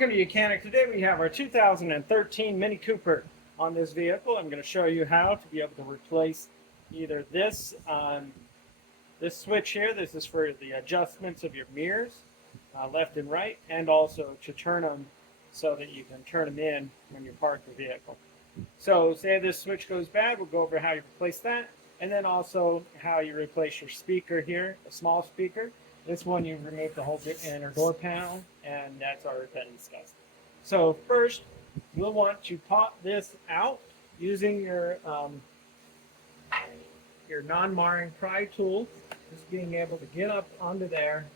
Welcome to Mechanic. Today we have our 2013 Mini Cooper on this vehicle. I'm going to show you how to be able to replace either this switch here. This is for the adjustments of your mirrors, left and right, and also to turn them so that you can turn them in when you park the vehicle. So say this switch goes bad, we'll go over how you replace that, and then also how you replace your speaker here, a small speaker. This one you remove the whole inner door panel, and that's already been discussed. So first, you'll want to pop this out using your non-marring pry tool. Just being able to get up onto there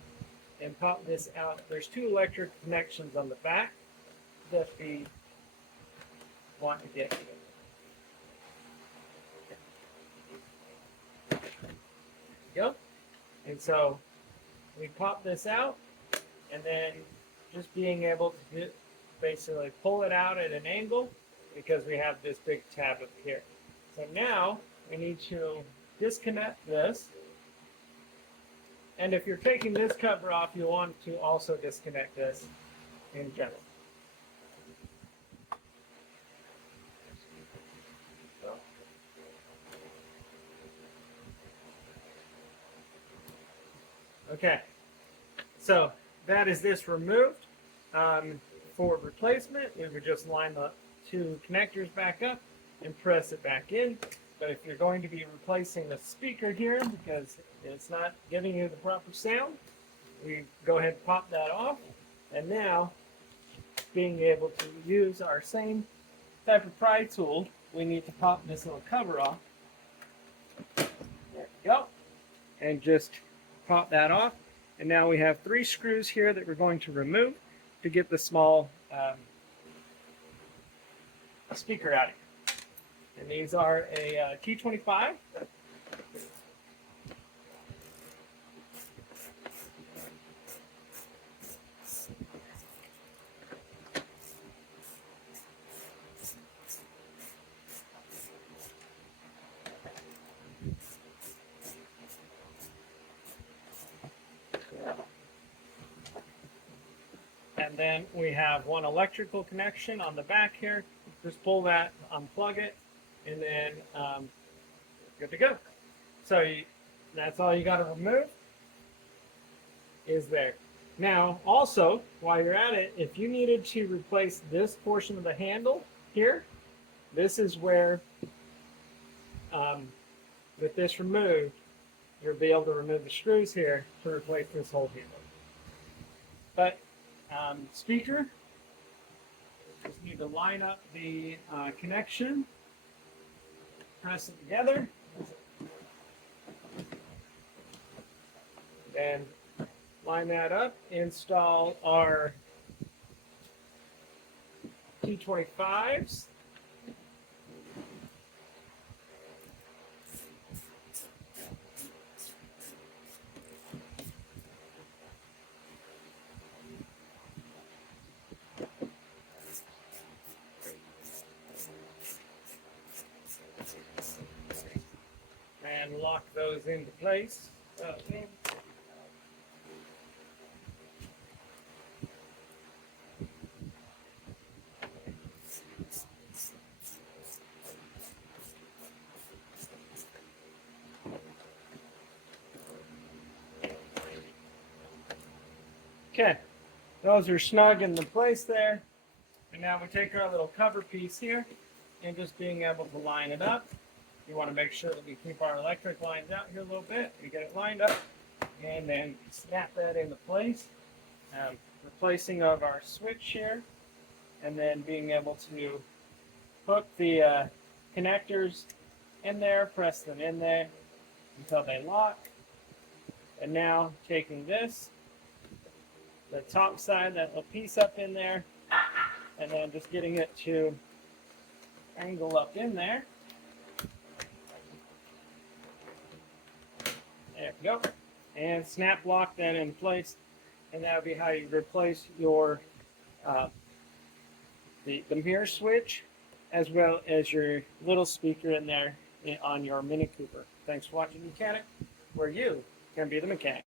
and pop this out. There's two electric connections on the back that we want to get to. There you go. And so we pop this out, and then just being able to basically pull it out at an angle because we have this big tab up here. So now we need to disconnect this. And if you're taking this cover off, you'll want to also disconnect this in general. Okay, so that is this removed. For replacement, we would just line the two connectors back up and press it back in. But if you're going to be replacing the speaker here because it's not giving you the proper sound, we go ahead and pop that off. And now, being able to use our same type of pry tool, we need to pop this little cover off. There we go. And just pop that off, and now we have 3 screws here that we're going to remove to get the small speaker out of here. And these are a T25. And then we have one electrical connection on the back here. Just pull that, unplug it, and then good to go. So that's all you got to remove is there. Now, also, while you're at it, if you needed to replace this portion of the handle here, this is where, with this removed, you'll be able to remove the screws here to replace this whole handle. But speaker, just need to line up the connection, press it together, and line that up, install our T25s. And lock those into place. Okay. Okay, those are snug in the place there. And now we take our little cover piece here and just being able to line it up. You want to make sure that we keep our electric lines out here a little bit. We get it lined up and then snap that into place. Replacing of our switch here, and then being able to hook the connectors in there, press them in there until they lock. And now taking this, the top side, that little piece up in there, and then just getting it to angle up in there. There we go. And snap lock that in place. And that would be how you replace your the mirror switch as well as your little speaker in there on your Mini Cooper. Thanks for watching Mechanic, where you can be the mechanic.